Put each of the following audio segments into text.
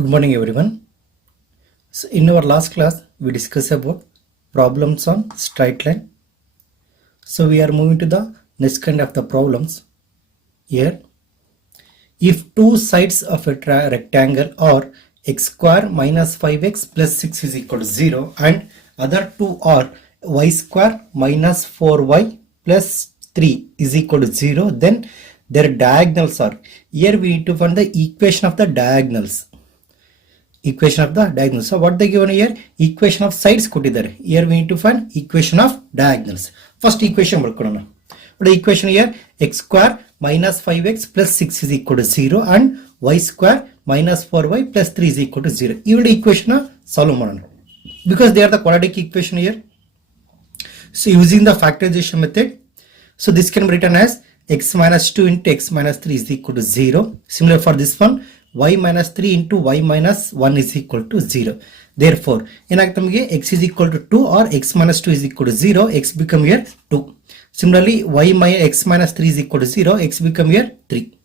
Good morning everyone. So in our last class we discussed about problems on straight line. So we are moving to the next kind of the problems. Here, if two sides of a rectangle are x square minus 5x plus 6 is equal to 0 and other two are y square minus 4y plus 3 is equal to 0, then their diagonals are. Here we need to find the equation of the diagonals. So what they given here? Equation of sides ಕೊಟ್ಟಿದ್ದಾರೆ. Here we need to find equation of diagonals. First equation ಬರ್ಕೊಳ್ಳೋಣ. What is equation here? X square minus 5x plus 6 is equal to 0 and y square minus 4y plus 3 is equal to 0. ಈ equation solve ಮಾಡೋಣ. Because they are the quadratic equation here. So using the factorization method, so this can be written as x minus 2 into x minus 3 is equal to 0. Similar for this one, y minus 3 into y minus 1 is equal to 0. Therefore, x is equal to 2 or x minus 2 is equal to 0, x become here 2. Similarly, x minus 3 is equal to 0, x become here 3.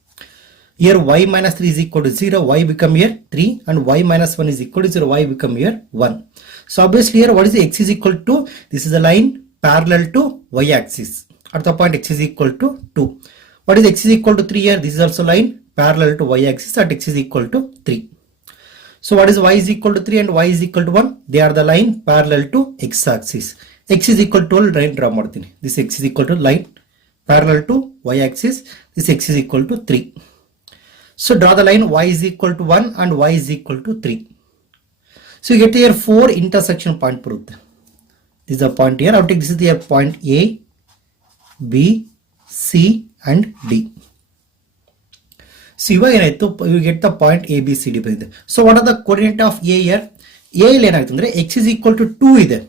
Here y minus 3 is equal to 0, y become here 3 and y minus 1 is equal to 0, y become here 1. So obviously here what is x is equal to? This is a line parallel to y axis. At the point x is equal to 2. What is x is equal to 3 here? This is also line parallel to y axis at x is equal to 3. So what is y is equal to 3 and y is equal to 1? They are the line parallel to x axis. X is equal to line draw ಮಾಡ್ತೀನಿ. This x is equal to line parallel to y axis. This x is equal to 3. So draw the line y is equal to 1 and y is equal to 3. So you get here 4 intersection point ಬರುತ್ತೆ. This is a point here. I'll take this is the point A, B, C and D. So you get the point A, B, C, D. So what are the coordinate of A here? A x is equal to 2 ಇದೆ.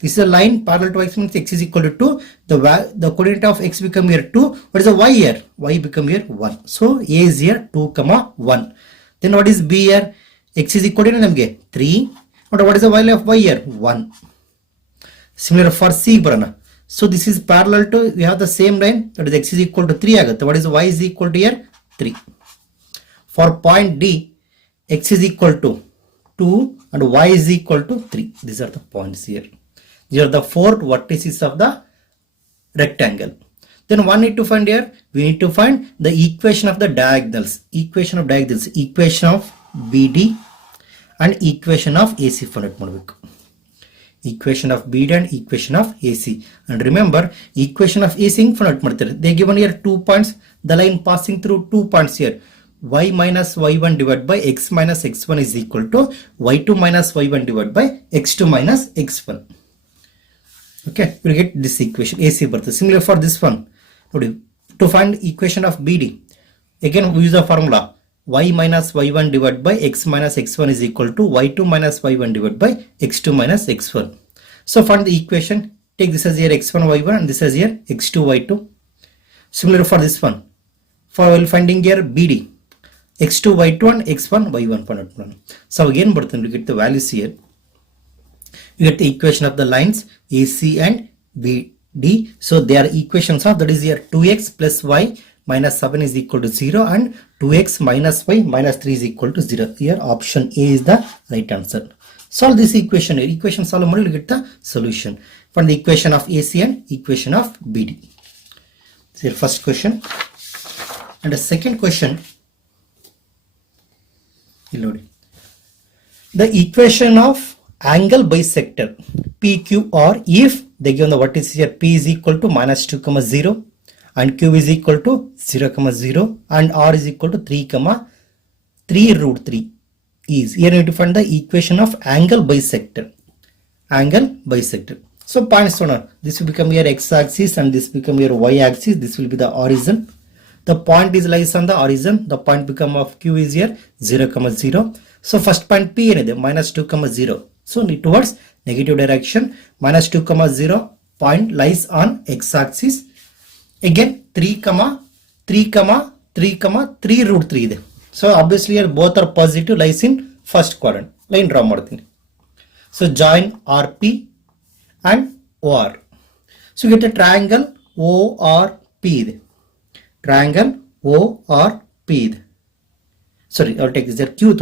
This is a line parallel to x means x is equal to 2. The coordinate of x become here 2. What is the y here? Y become here 1. So A is here 2, 1. Then what is B here? X is equal to 3. What is the value of y here? 1. Similar for C barana. So this is parallel to, we have the same line, that is x is equal to 3 agutte. What is y is equal to here? 3. For point D, x is equal to 2 and y is equal to 3. These are the points here. These are the 4 vertices of the rectangle. Then one need to find here, we need to find the equation of the diagonals. Equation of BD and equation of AC for it. Equation of BD and equation of AC. And remember, equation of AC they given here 2 points, the line passing through 2 points here. Y minus y1 divided by x minus x1 is equal to y2 minus y1 divided by x2 minus x1. Okay, we'll get this equation AC. Similar for this one, to find equation of BD, again we use the formula y minus y1 divided by x minus x1 is equal to y2 minus y1 divided by x2 minus x1. So find the equation, take this as here x1 y1 and this as here x2 y2. Similar for this one, for finding here BD, x2 y2 and x1 y1. So again we get the values here. You get the equation of the lines AC and BD. So their equations are, that is here 2x plus y minus 7 is equal to 0 and 2x minus y minus 3 is equal to 0. Here option A is the right answer. Solve this equation. Equation solve model, you get the solution for the equation of AC and equation of BD. This is your first question. And the second question, the equation of angle bisector PQR if they given the vertices here P is equal to minus 2, 0 and Q is equal to 0, 0 and R is equal to 3 root 3 is. Here you need to find the equation of angle bisector. So points on, this will become your x axis and this become your y axis. This will be the origin. The point is lies on the origin. The point become of Q is here 0, 0. So first point P is minus 2, 0. So towards negative direction, minus 2, 0 point lies on x axis. Again 3, 3 root 3. So obviously here both are positive, lies in first quadrant. Line draw ಮಾಡ್ತೀನಿ. So join RP and OR. So you get a triangle ORP. Triangle ORP. Sorry, I'll take this here Q.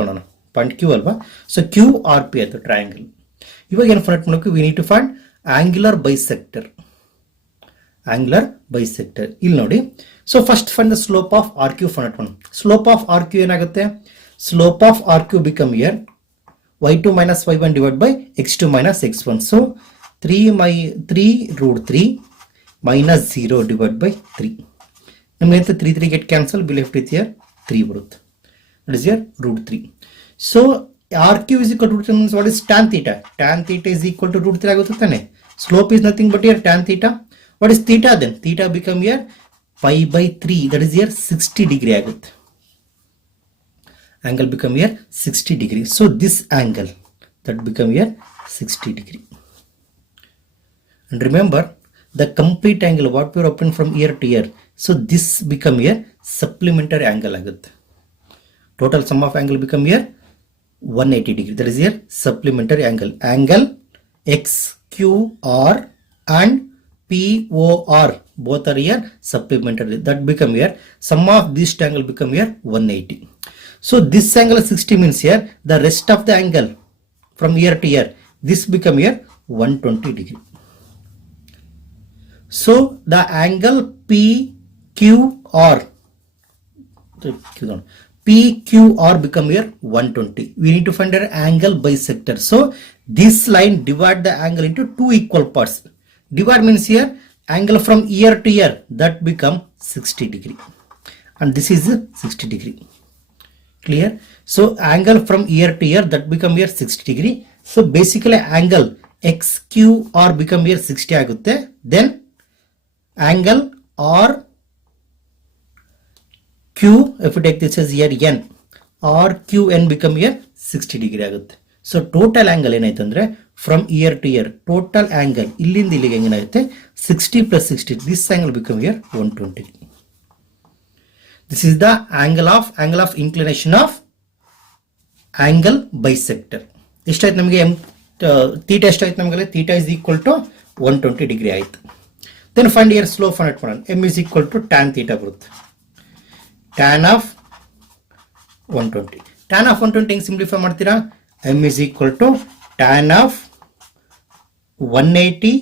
Point Q ಅಲ್ವಾ. So Q R P ಆಯ್ತು triangle. ಇವಾಗ ಏನು find ಮಾಡಬೇಕು, we need to find angular bisector. Angular bisector ಇಲ್ಲಿ ನೋಡಿ. So first find the slope of R Q find ಮಾಡೋಣ. Slope of R Q ಏನಾಗುತ್ತೆ, slope of R Q become here y2 minus y1 divided by x2 minus x1. So 3 root 3 minus 0 divided by 3. ನಮಗೆ 3 get cancelled, be left with here 3 ಬರುತ್ತೆ. That is here root 3. So RQ is equal to means what is tan theta? Tan theta is equal to root 3 ಆಗುತ್ತೆ ತಾನೆ. Slope is nothing but here tan theta. What is theta then? Theta become here pi by 3. That is here 60 degree ಆಗುತ್ತೆ. Angle become here 60 degree. So this angle that become here 60 degree. And remember the complete angle what we are open from ear to ear. So this become here supplementary angle agutte. Total sum of angle become here 180 degree. That is here supplementary angle. Angle XQR and POR both are here supplementary. That become here sum of this angle become here 180. So this angle 60 means here the rest of the angle from ear to ear this become here 120 degree. So the angle PQR become here 120. We need to find an angle bisector. So this line divide the angle into two equal parts. Divide means here angle from ear to ear that become 60 degree and this is 60 degree. Clear? So angle from ear to ear that become here 60 degree. So basically angle XQR become here 60 agutte. Then angle RQ, if you take this as here N, RQN become here 60 degree agutte. So total angle ಏನಾಯ್ತು ಅಂದ್ರೆ from ear to ear total angle ಇಲ್ಲಿಂದ ಇಲ್ಲಿಗೆ ಏನಾಗುತ್ತೆ 60 plus 60 this angle become here 120. This is the angle of inclination of angle bisector. ಎಷ್ಟಾಯ್ತು ನಮಗೆ theta ಎಷ್ಟಾಯ್ತು ನಮಗೆ theta is equal to 120 degree ಆಯ್ತು. Then find here slope find ಮಾಡೋಣ. m is equal to tan theta ಬರುತ್ತೆ. tan of 120. tan of 120 ಹೆಂಗೆ simplify ಮಾಡ್ತೀರಾ, m is equal to tan of 180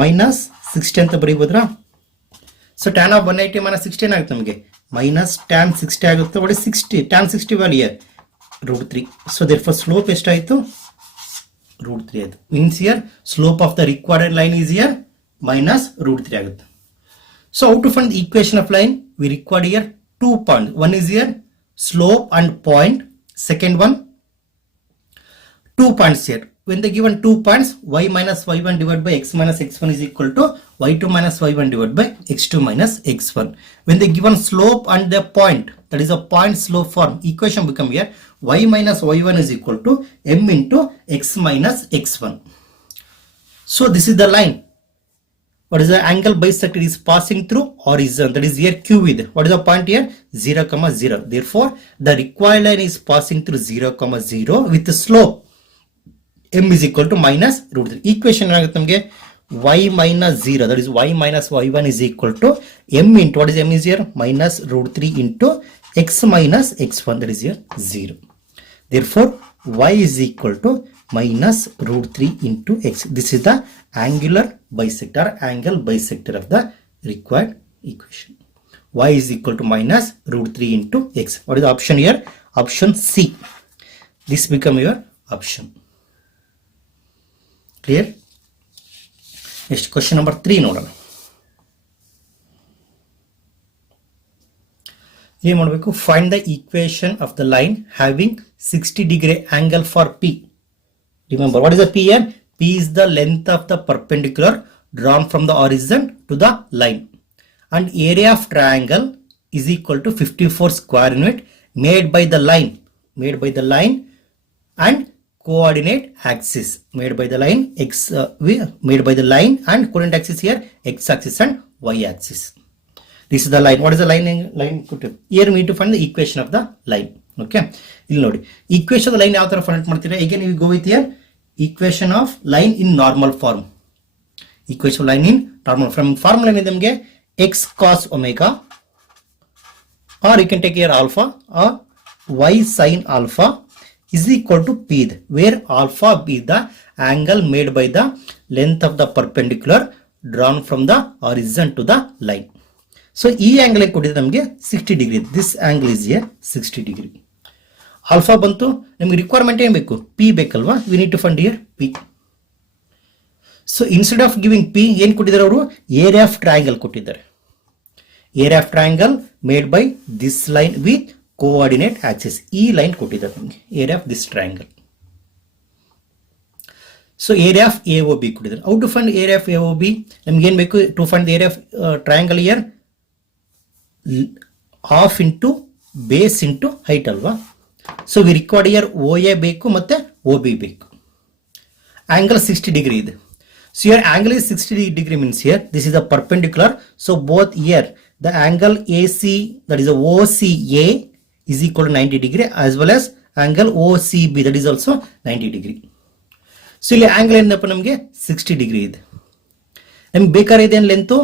minus 60 ಅಂತ ಬರೀಬೋದ್ರಾ. So tan of 180 minus 60 ಏನಾಗುತ್ತೆ ನಮಗೆ minus tan 60 ಆಗುತ್ತೆ. what is 60? tan 60 value here root 3. So therefore slope ಎಷ್ಟಾಯಿತು root 3 ಆಯಿತು. means here slope of the required line is here minus root 3 ಆಗುತ್ತೆ. So how to find the equation of line? We require here 2 points. One is here slope and point. Second one 2 points here. When they given 2 points, y minus y1 divided by x minus x1 is equal to y2 minus y1 divided by x2 minus x1. When they given slope and the point, that is a point slope form, equation become here y minus y1 is equal to m into x minus x1. So this is the line. What is the angle bisector is passing through horizon, that is here q with, what is the point here 0, 0. Therefore the required line is passing through 0, 0 with the slope m is equal to minus root 3. Equation ಏನಾಗುತ್ತೆ ನಮಗೆ y minus 0, that is y minus y1 is equal to m into, what is m is here minus root 3 into x minus x1, that is here 0. Therefore y is equal to minus root 3 into x. This is the angular bisector, angle bisector of the required equation. Y is equal to minus root 3 into x. What is the option here? Option C. This become your option. Clear? Next question number 3 ನೋಡೋಣ. ಏನು ಮಾಡಬೇಕು, find the equation of the line having 60 degree angle for P. Remember what is the P here? P is the length of the perpendicular drawn from the horizon to the line, and area of triangle is equal to 54 square unit made by the line and coordinate axis, made by the line made by the line and coordinate axis here x axis and y axis. This is the line. What is the line? Here we need to find the equation of the line. Okay, ಇಲ್ಲಿ ನೋಡಿ equation of the line ಯಾವ ತರ find ಮಾಡ್ತೀರಾ. again we go with here equation of line in normal form. Equation of line in normal form formula ಏನಿದೆ ನಮಗೆ x cos omega, or you can take here alpha or y sin alpha is equal to p ಇದೆ, where alpha is the angle made by the length of the perpendicular drawn from the horizon to the line. So ಈ angle ಕೊಟ್ಟಿದೆ ನಮಗೆ 60 degree. This angle is a 60 degree. Alpha ಬಂತು, ನಿಮಗೆ requirement ಏನು ಬೇಕು? P ಬೇಕಲ್ವಾ? We need to find here P. So instead of giving P ಏನು ಕೊಟ್ಟಿದ್ದಾರೆ ಅವರು? ಏರಿಯಾ ಆಫ್ ಟ್ರಯಾಂಗಲ್ ಕೊಟ್ಟಿದ್ದಾರೆ. Area of triangle made by this line with coordinate axis. ಈ ಲೈನ್ ಕೊಟ್ಟಿದ್ದಾರೆ ನಮಗೆ area of this triangle. So area of A O B ಕೊಟ್ಟಿದ್ದಾರೆ. How to find area of A O B? ನಮ್ಗೆ ಏನು ಬೇಕು? To find area of triangle here half into base into height ಅಲ್ವಾ? So we required here O A ಬೇಕು ಮತ್ತೆ O B ಬೇಕು. Angle 60 degree ಇದೆ. So your angle is 60 degree means here this is a perpendicular. So both here the angle AC, that is a OCA, is equal to 90 degree as well as angle OCB, that is also 90 degree. So ಇಲ್ಲಿ angle ಏನಪ್ಪ ನಮಗೆ 60 degree ಇದೆ. ನಮಗೆ ಬೇಕಾಗಿದೆ ಏನು length?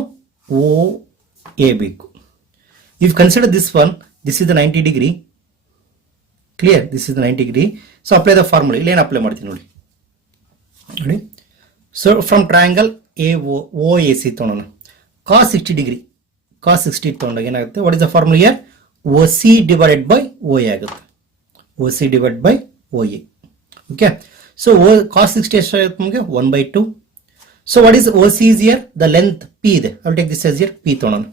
OA ಬೇಕು. If consider this one, this is the 90 degree. Clear? This is the 90 degree. So apply the formula. ಇಲ್ಲಿ ಏನು ಅಪ್ಲೈ ಮಾಡ್ತೀನಿ ನೋಡಿ. ನೋಡಿ. So from triangle OAC ತಗೊಳ್ಳೋಣ. cos 60 degree. cos 60 ತಗೊಂಡಾಗ ಏನಾಗುತ್ತೆ? What is the formula here? OC divided by OA ಆಗುತ್ತೆ. OC divided by OA. Okay. So cos 60 ಎಷ್ಟಾಗುತ್ತೆ ನಮಗೆ? 1/2. So what is OC is here? The length P ಇದೆ. I will take this as here P ತಗೊಳ್ಳೋಣ.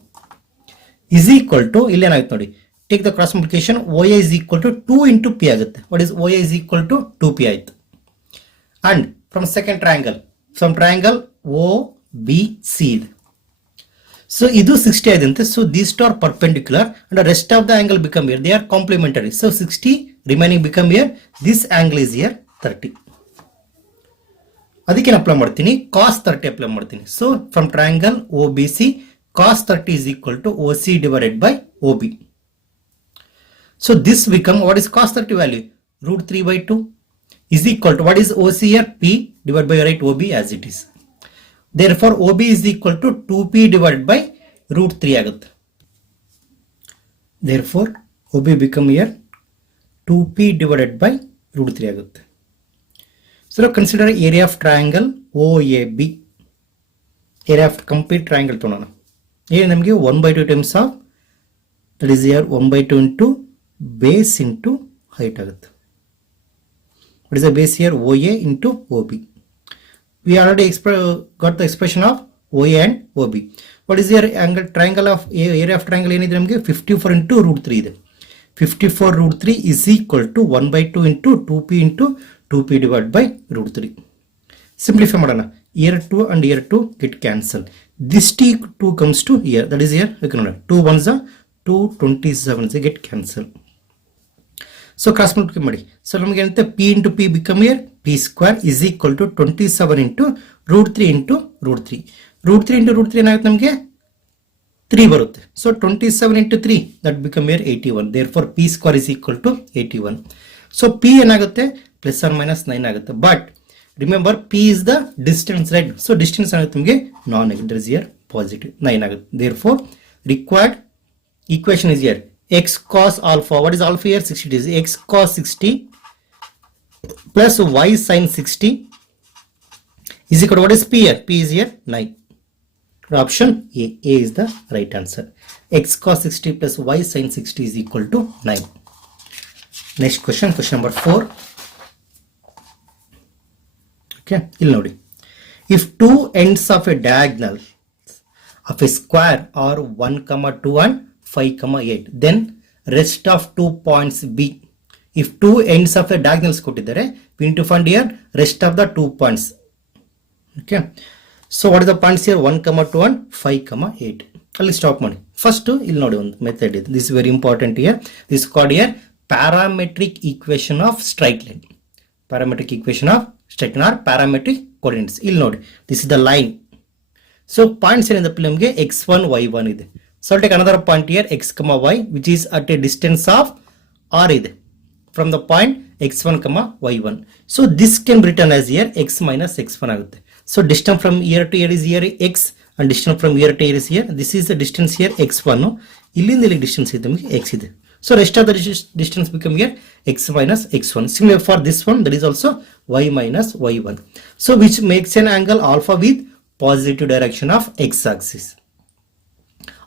Is equal to, ಇಲ್ಲಿ ಏನಾಗುತ್ತೆ ನೋಡಿ, take the cross multiplication, OA is equal to 2 into P ಆಗುತ್ತೆ. What is OA is equal to 2P ಆಯ್ತು. And from second triangle, from triangle OBC ಇದೆ. So ಇದು 60 ಆದಂತೆ. So these two are perpendicular and the rest of the angle become here, they are complementary. So 60 remaining become here, this angle is here 30. ಅದಕ್ಕೆ ನಾನು apply ಮಾಡ್ತೀನಿ cos 30 apply ಮಾಡ್ತೀನಿ. So from triangle OBC, cos 30 is equal to OC divided by OB. So this become, what is cos 30 value? √3/2 is equal to, what is OC here? P divided by, right, OB as it is. Therefore OB is equal to 2P divided by √3 ಆಗುತ್ತೆ. Therefore OB become here 2P divided by √3 ಆಗುತ್ತೆ. So consider area of triangle OAB. area of complete triangle ತಗೊಳ್ಳೋಣ. ಏನು ನಮಗೆ 1/2 times of, that is here 1/2 into base into height ಆಗುತ್ತೆ. What is the base here? OA into OB. We already got the expression of OA and OB. What is your angle triangle of area of triangle ಏನಿದೆ ನಮಗೆ? 54 into √3 ಇದೆ. 54 √3 is equal to 1/2 into 2P into 2P divided by √3. Simplify ಮಾಡೋಣ. Here 2 and here 2 get cancel. This T2 comes to here, that is here, okay, no, 2 1s are 2, 27 they get cancel. So cross multiply ಮಾಡಿ. So ನಮಗೆ ಏನಂತೆ? P into P become here P square is equal to 27 into √3 into √3. √3 into √3 ಏನಾಗುತ್ತೆ ನಮಗೆ? 3 ಬರುತ್ತೆ. So 27 into 3, that become here 81. Therefore P square is equal to 81. So P ಏನಾಗುತ್ತೆ? plus or minus 9 ಆಗುತ್ತೆ. But remember P is the distance, right? So distance ಆಗುತ್ತೆ ನಮಗೆ non negative, is here positive 9 ಆಗುತ್ತೆ. Therefore required equation is here x cos alpha. What is alpha here? 60 is x cos 60 plus y sin 60 is equal to, what is P here? P is here 9. Option A. A is the right answer. X cos 60 plus y sin 60 is equal to 9. Next question, question number 4. Okay, ಇಲ್ಲಿ ನೋಡಿ. If two ends of a diagonal of a square are 1, 2 and 5, 8, then rest of 2 points B. If two ends of a diagonals ಕೊಟ್ಟಿದ್ದಾರೆ, we need to find here rest of the 2 points. Okay, so what is the points here? 1, 2 and 5, 8. ಅಲ್ಲಿ stop ಮಾಡಿ. First ಇಲ್ಲಿ ನೋಡಿ ಒಂದು method ಇದೆ. This very important here. This called here parametric equation of straight line. Parametric equation of straight line or parametric coordinates. ಇಲ್ಲಿ ನೋಡಿ, this is the line. So points ಏನಿದೆ ನಮಗೆ x1 y1 ಇದೆ. So I'll take another point here x, y, which is at a distance of r ಇದೆ from the point x1, y1. So this can be written as here x minus x1 ಆಗುತ್ತೆ. So distance from here to here is here x and distance from here to here is here. This is the distance here x1. ಇಲ್ಲಿಂದ ಇಲ್ಲಿ distance ಇದೆ ನಮಗೆ x ಇದೆ. So rest of the distance become here x minus x1. Similar for this one, that is also y minus y1. So which makes an angle alpha with positive direction of x-axis.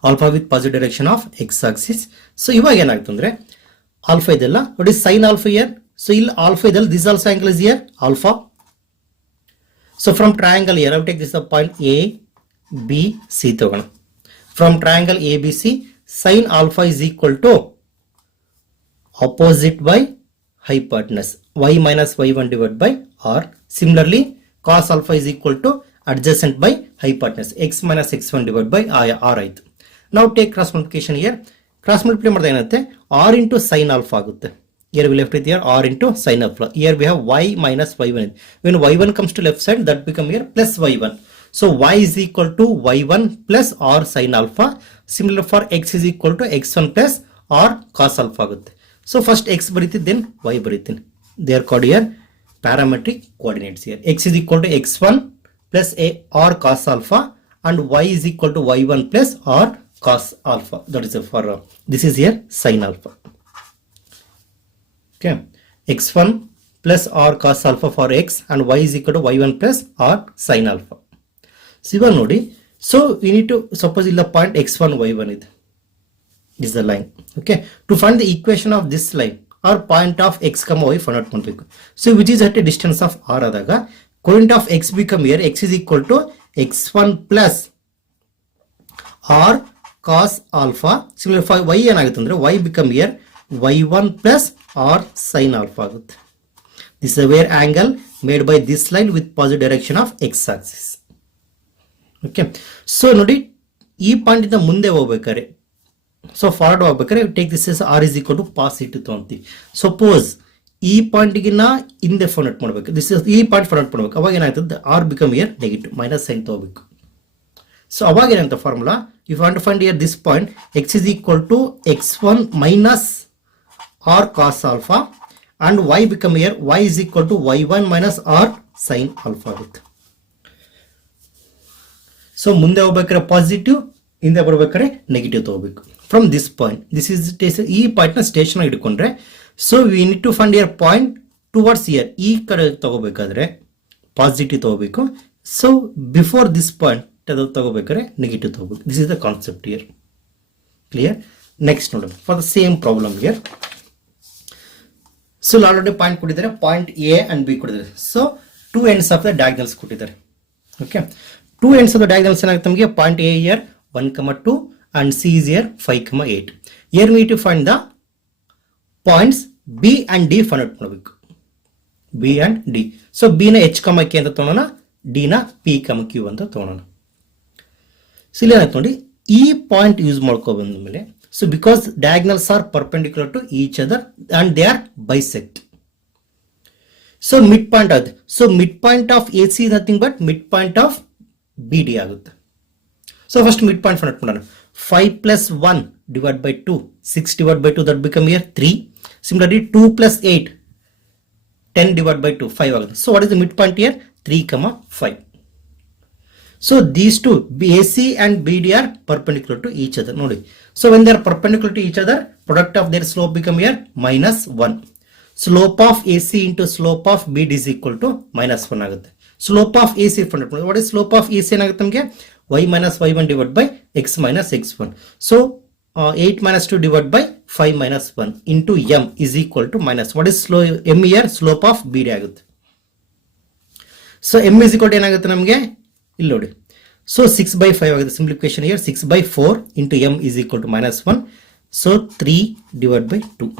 Alpha with positive direction of x-axis. So ಇವಾಗ ಏನಾಗುತ್ತೆ ಅಂದ್ರೆ alpha ಇದೆಲ್ಲ, what is sin alpha here? So ಇಲ್ಲಿ alpha ಇದೆಲ್ಲ, this also angle is here alpha. So from triangle here, I will take this the point A, B, C ತಗೋಣ. From triangle ABC, sin alpha is equal to opposite by hypotenuse, y minus y1 divided by r. Similarly, cos alpha is equal to adjacent by hypotenuse, x minus x1 divided by r ಆಯ್ತು. Now take cross multiplication here. Cross multiply ಮಾಡಿದ್ರೆ ಏನಾಗುತ್ತೆ, r into sin alpha ಆಗುತ್ತೆ. Here we left it here r into sin alpha. Here we have y minus y1. When y1 comes to left side, that become here plus y1. So y is equal to y1 plus r sin alpha. Similar for x is equal to x1 plus r cos alpha ಆಗುತ್ತೆ. So first x ಬರೀತೀನಿ, then y ಬರೀತೀನಿ. They are called here parametric coordinates here. X is equal to x1 plus r cos alpha and y is equal to y1 plus r cos alpha. That is for this is here sin alpha. Okay, x1 plus r cos alpha for x and y is equal to y1 plus r sin alpha. So ಇವಾಗ ನೋಡಿ, so we need to suppose ಇಲ್ಲ point x1 y1 ಇದೆ, is the line. Okay, to find the equation of this line or point of x comma y find out ಮಾಡಬೇಕು. So which is at a distance of r ಆದಾಗ coordinate of x become here x is equal to x1 plus r cos alpha. Similar for y ಏನಾಗುತ್ತೆ ಅಂದ್ರೆ y become here y1 plus r sin alpha ಆಗುತ್ತೆ. This is where angle made by this line with positive direction of x-axis. Okay, so ನೋಡಿ ಈ point ಇಂದ ಮುಂದೆ ಹೋಗ್ಬೇಕಾದ್ರೆ, so forward ಹೋಗ್ಬೇಕಾದ್ರೆ take this is r is equal to positive ತಗೊಂತೀವಿ. Suppose ಈ ಪಾಯಿಂಟ್ಗಿನ್ನ ಹಿಂದೆ ಫೈಂಡ್ ಔಟ್ ಮಾಡಬೇಕು, ದಿಸ್ ಇಸ್ ಈ ಪಾಯಿಂಟ್ ಫೈಂಡ್ ಔಟ್ ಮಾಡಬೇಕು. ಅವಾಗ ಏನಾಗ್ತದೆ, r become here negative minus sign ತಗೋಬೇಕು. ಸೊ ಅವಾಗ ಏನಂತ formula, if want to find here this point x is equal to x1 minus r cos alpha and y become here y is equal to y1 minus r sin alpha ಆಗುತ್ತೆ. So ಮುಂದೆ ಹೋಗ್ಬೇಕಾದ್ರೆ positive, ಹಿಂದೆ ಬರ್ಬೇಕಾದ್ರೆ negative ತಗೋಬೇಕು. From this point, this is ಈ point ನ station ಹಿಡ್ಕೊಂಡ್ರೆ, so we need to find here point towards here, ಈ ಕಡೆ ತಗೋಬೇಕಾದ್ರೆ ಪಾಸಿಟಿವ್ ತಗೋಬೇಕು. ಸೊ ಬಿಫೋರ್ ದಿಸ್ ಪಾಯಿಂಟ್ ತಗೋಬೇಕಾದ್ರೆ ನೆಗೆಟಿವ್ ತಗೋಬೇಕು. This is the concept here. Clear? Next ನೋಡೋಣ for the same problem here. So already point ಕೊಟ್ಟಿದ್ದಾರೆ, point A and B ಕೊಟ್ಟಿದ್ದಾರೆ. So two ends of the diagonals ಕೊಟ್ಟಿದ್ದಾರೆ. Okay, two ends of the diagonals ಏನಾಗುತ್ತೆ ನಮಗೆ, point A year 1,2 and c is here 5,8. Here we need to find the points b and d find out ಮಾಡಬೇಕು. b and d. So b ನ h, k ಅಂತ ತಗೊಳ್ಳೋಣ, d ನ p, q ಅಂತ ತಗೊಳ್ಳೋಣ. So ಇಲ್ಲಿ ಏನಾಯ್ತು ನೋಡಿ, ಈ ಪಾಯಿಂಟ್ ಯೂಸ್ ಮಾಡ್ಕೊ ಬಂದ ಮೇಲೆ, so because diagonals are perpendicular to each other and they are bisect. So mid point ಆಗುತ್ತೆ. So mid point of A C nothing but mid point of B D ಆಗುತ್ತೆ. So first mid point find out ಮಾಡೋಣ. 5 plus 1 divided by 2, 6 divided by 2, that become here 3. Similarly 2 plus 8, 10 divided by 2, 5 ಆಗುತ್ತೆ. So what is the midpoint here? 3, 5. So these two, AC and BD are perpendicular to each other. ನೋಡಿ, so when they are perpendicular to each other, product of their slope become here -1. Slope of AC into slope of BD is equal to -1 ಆಗುತ್ತೆ. Slope of AC find out. What is slope of AC ಏನಾಗುತ್ತೆ ನಮಗೆ? y minus y1 divided by x minus x1. So 8 minus 2 divided by 5 minus 1 into m is equal to minus. What is m here? Slope of BD ಆಗುತ್ತೆ. So m is equal to ಏನಾಗುತ್ತೆ ನಮಗೆ ಇಲ್ಲಿ ನೋಡಿ. So 6/5 ಆಗುತ್ತೆ. Simplification here 6/4 into m is equal to -1. So 3 divided by 2.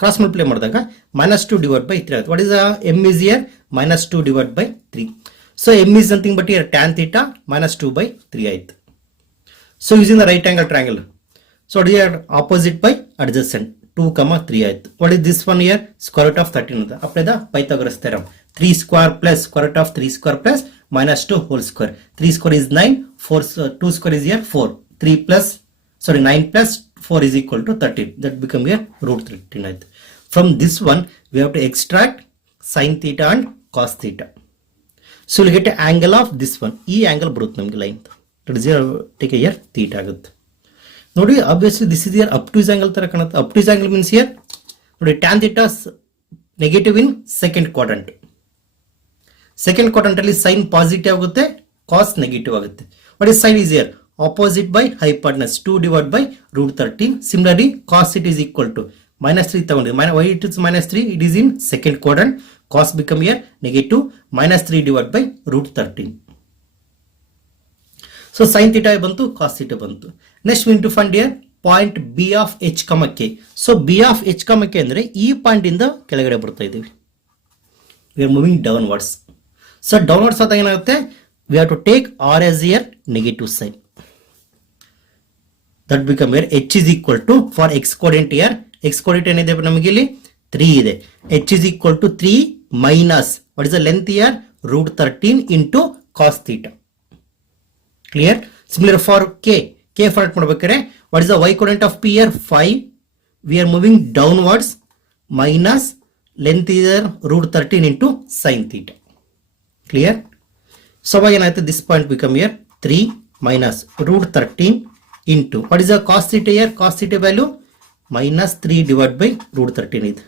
Cross multiply ಮಾಡಿದಾಗ -2 divided by 3 ಆಗುತ್ತೆ. What is m is here? -2 divided by 3. So m is nothing but here tan theta -2/3 ಆಯ್ತು. So using the right angle triangle. So here opposite by adjacent 2, 3 ಆಯ್ತು. What is this one here? Square root of 13 ಅಂತ. Apply the Pythagoras theorem. 3 square plus square root of 3 square plus -2 whole square. 3 square is 9, 2 square is here 4. 9 plus 4 is equal to 13. That become here root 13 ಆಯ್ತು. From this one we have to extract sin theta and cos theta. So we'll get an angle of this one. ಈ angle ಬರುತ್ತೆ ನಮಗೆ line. That is here take a here theta ಆಗುತ್ತೆ. ನೋಡಿ obviously this is here obtuse angle ತರ ಕಾಣುತ್ತೆ. obtuse angle means here ನೋಡಿ tan theta negative in second quadrant. Second quadrant ಅಲ್ಲಿ sine positive ಆಗುತ್ತೆ, ಕಾಸ್ ನೆಗೆಟಿವ್ ಆಗುತ್ತೆ. What is sine is here opposite by hypotenuse 2 divided by root 13. Similarly cos it is equal to -3 ತಗೊಂಡ್ರೆ why it is -3, it is in second quadrant, cos become here negative -3 divided by root 13. So sin theta ಬಂತು, cos theta ಬಂತು. Next we need to find here point B of h, k. So B of h, k ಅಂದ್ರೆ ಈ point ಇಂದ ಕೆಳಗಡೆ ಬರ್ತಾ ಇದೀವಿ. We are moving downwards. So downwards ಆದಾಗ ಏನಾಗುತ್ತೆ, we have to take r as here negative sign. That become here h is equal to, for x coordinate here x coordinate ಏನಿದೆ ನಮಗೆ ಇಲ್ಲಿ 3 ಇದೆ, h is equal to 3 minus what is the length here root 13 into cos theta. Clear? Similar for k for ಮಾಡಬೇಕಾದ್ರೆ what is the y coordinate of p here 5, we are moving downwards, minus length here root 13 into sin theta. Clear? So ಏನಾಯ್ತು, this point become here 3 minus root 13 into what is the cos theta here, cos theta value minus 3 divided by root 13 is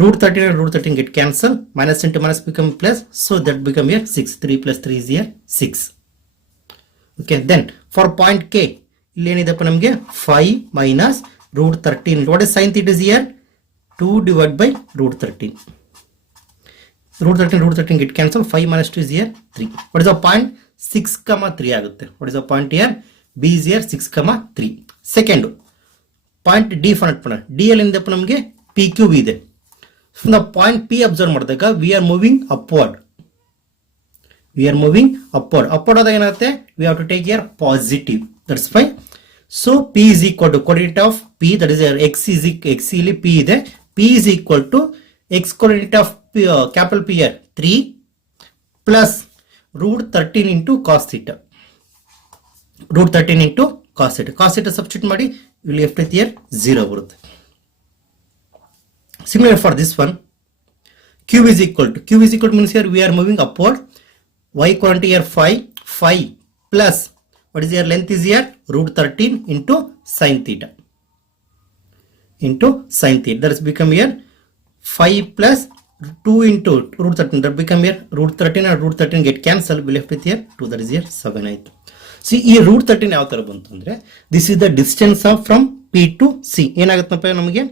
root 13 and root 13 get cancel, minus into minus become plus, so that become here 6, 3 plus 3 is here 6. Okay, then for point k ಇಲ್ಲಿ ಏನಿದೆಪ್ಪ ನಮಗೆ 5 minus root 13, what is sin theta is here 2 divided by root 13. root 13 get cancel, 5 minus 2 is here 3. What is the point 6, 3 ಆಗುತ್ತೆ. What is the point here, b is here 6, 3. Second point D format ಮಾಡೋಣ. D ಅಲ್ಲಿ ಏನಪ್ಪ ನಮಗೆ P Q B ಇದೆ. ನಾವು point P observe ಮಾಡಿದಾಗ we are moving upward. Upward ಆದಾಗ ಏನಾಗುತ್ತೆ, we have to take here positive, that's why. So P is equal to coordinate of P, that is x ಇಲ್ಲಿ P ಇದೆ, P is equal to x coordinate of capital P are 3 plus root 13 into cos theta. Root 13 into cos theta substitute ಮಾಡಿ will left with here 0 ಬರುತ್ತೆ. Similar for this one, q is equal to means here we are moving upward, y coordinate here 5 plus what is here length is here root 13 into sin theta that is become here 5 plus 2 into root 13, that become here root 13 and root 13 get cancelled, we left with here 2, that is here 7 ಆಯ್ತು. C ಈ root 13 ಯಾವ ತರ ಬಂತು ಅಂದ್ರೆ, this is the distance of from P to C. ಏನಾಗುತ್ತಪ್ಪ ನಮಗೆ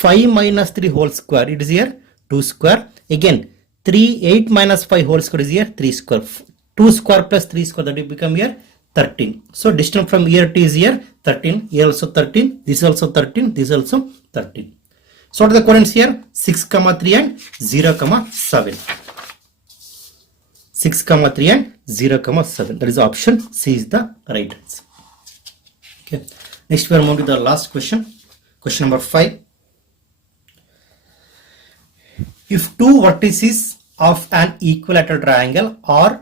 5 minus 3 whole square, it is here 2 square, again 8 minus 5 whole square is here 3 square, 2 square plus 3 square, that will become here 13. So distance from here to is here 13, here also 13, this also 13, this also 13. So what are the coordinates here, 6, 3 and 0, 7. 6, 3 and 0, 7. That is option C is the right answer. Okay. Next we are moving to the last question. Question number 5. If two vertices of an equilateral triangle are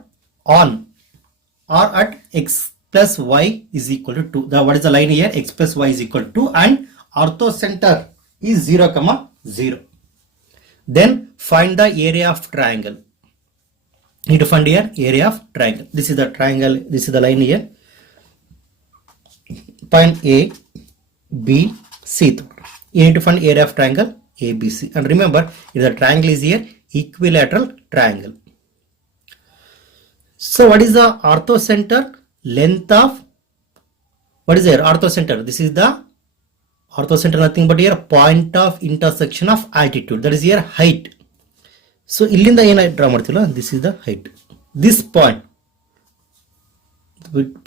at x plus y is equal to 2. What is the line here? X plus y is equal to 2 and orthocenter is 0, 0. Then find the area of triangle. Need to find here area of triangle. This is the triangle, this is the line here. Point A, B, C. You need to find area of triangle ABC. And remember, if the triangle is here, equilateral triangle. So what is the orthocenter? Length of, what is here? Orthocenter. This is the orthocenter, nothing but here point of intersection of altitude. That is here height. So ಇಲ್ಲಿಂದ ಏನು draw ಮಾಡ್ತಿಲ್ಲ, this is the height. This point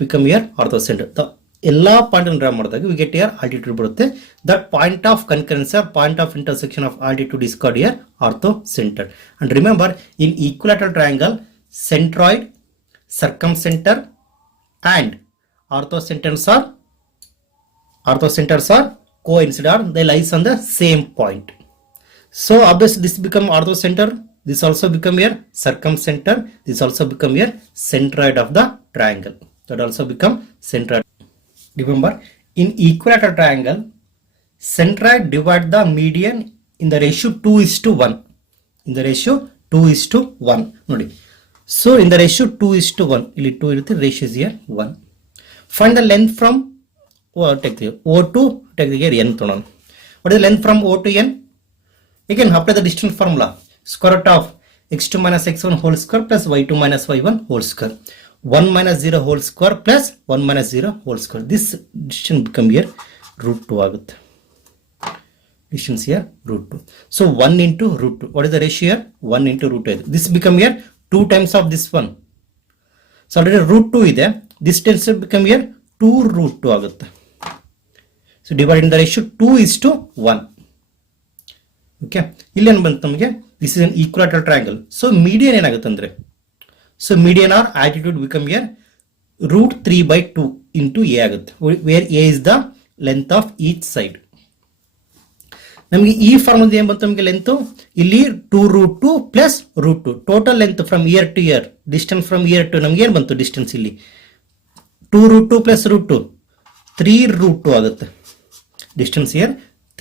become here orthocenter. The ಎಲ್ಲಾ point draw ಮಾಡಿದಾಗ we get here altitude ಬರುತ್ತೆ. That point of concurrence or point of intersection of altitude is called here orthocenter. And remember, in equilateral triangle, centroid, circumcenter and orthocenters are coincident, or they lies on the same point. So obviously this become orthocenter, this also become here circumcenter, this also become here centroid of the triangle, that also become centroid. Remember, in equilateral triangle, centroid divide the median in the ratio 2:1. In the ratio 2:1. Nodi. So in the ratio 2:1, ಇಲ್ಲಿ 2 ಇರುತ್ತೆ, ratio is here 1. Find the length from take the O2, take the here n tonon. What is the length from O to n? Again, apply the distance formula. Square root of x2 minus x1 whole square plus y2 minus y1 whole square. 1 minus 0 whole square plus 1 minus 0 whole square. This distance become here root 2 agut. Distance here root 2. So 1 into root 2. What is the ratio here? 1 into root 2. This become here 2 times of this one. So already root 2 is there. This distance become here 2 root 2 agut. So dividing the ratio 2 is to 1. Okay. Illi ಏನು ಬಂತು ನಮಗೆ? This is an equilateral triangle. So median ಏನಾಗುತ್ತೆ ಅಂದ್ರೆ? So median or altitude become here root 3 by 2 into a ಆಗುತ್ತೆ. Where a is the length of each side. ನಮಗೆ ಈ formula ಏನು ಬಂತು ನಮಗೆ ಲೆಂತ್ ಇಲ್ಲಿ 2 root 2 plus root 2 total length from ear to ear distance from ear to ನಮಗೆ ಏನು ಬಂತು ಡಿಸ್ಟೆನ್ಸ್ ಇಲ್ಲಿ 2 root 2 plus root 2 3 root 2 ಆಗುತ್ತೆ. ಡಿಸ್ಟೆನ್ಸ್ here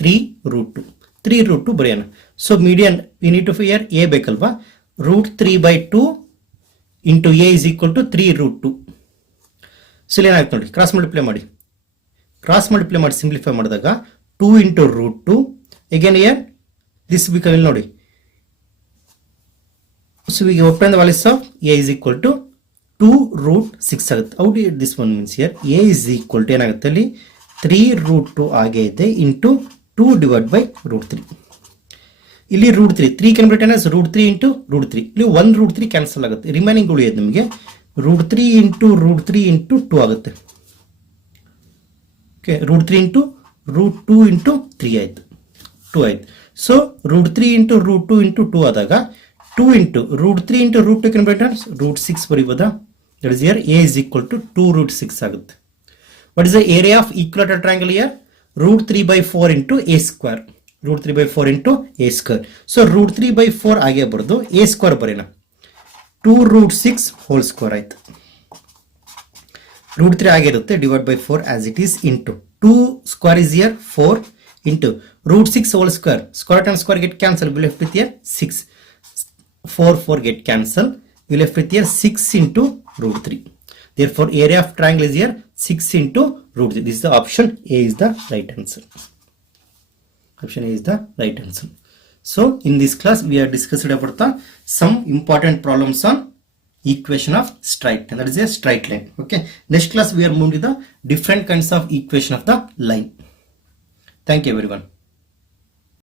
3 root 2 3 root 2 ಬರೆಯೋಣ. So median we need to here A ಬೇಕಲ್ವಾ root 3 by 2 into A is equal to 3 root 2. ಸೊ ಇಲ್ಲಿ ಏನಾಯ್ತು ನೋಡಿ ಕ್ರಾಸ್ ಮಲ್ಟಿಪ್ಲೈ ಮಾಡಿ ಸಿಂಪ್ಲಿಫೈ ಮಾಡಿದಾಗ 2 into root 2 again here this become ಇಲ್ಲಿ ನೋಡಿ. So we obtain the values of a is equal to 2 root 6 ಆಗುತ್ತೆ. how do you this one means here a is equal to ಏನಾಗುತ್ತೆ ಅಲ್ಲಿ 3 root 2 ಆಗೇ ಇದೆ into 2 divided by root 3. ಇಲ್ಲಿ root 3 can be written as root 3 into root 3. ಇಲ್ಲಿ 1 root 3 cancel ಆಗುತ್ತೆ. Remaining ಉಳಿಯೋದು ನಿಮಗೆ root 3 into root 3 into 2 ಆಗುತ್ತೆ. Okay root 3 into root 2 into 3 ಆಯ್ತು 2 ಆಯ್ತು. So root 3 into root 2 into 2 ಆದಾಗ 2 into root 3 into root 2 can be written as root 6 ಬರೀಬೋದಾ? that is here a is equal to 2 root 6 ಆಗುತ್ತೆ. what is the area of equilateral triangle here? root 3 by 4 into a square. root 3 by 4 into a square. So root 3 by 4 ಆಗೇ ಬರೋದು a square ಬರೆಯೋಣ 2 root 6 whole square ಆಯ್ತು. root 3 ಆಗಿರುತ್ತೆ divide by 4 as it is into 2 square is here 4 into root 6 whole square. Square and square get cancelled. We left with here 6. 4 get cancelled. We left with here 6 into root 3. Therefore area of triangle is here 6 into root 3. This is the option A is the right answer. Option A is the right answer. So in this class we are discussed about some important problems on equation of straight line. That is a straight line. Okay. Next class we are moving to the different kinds of equation of the line. Thank you everyone.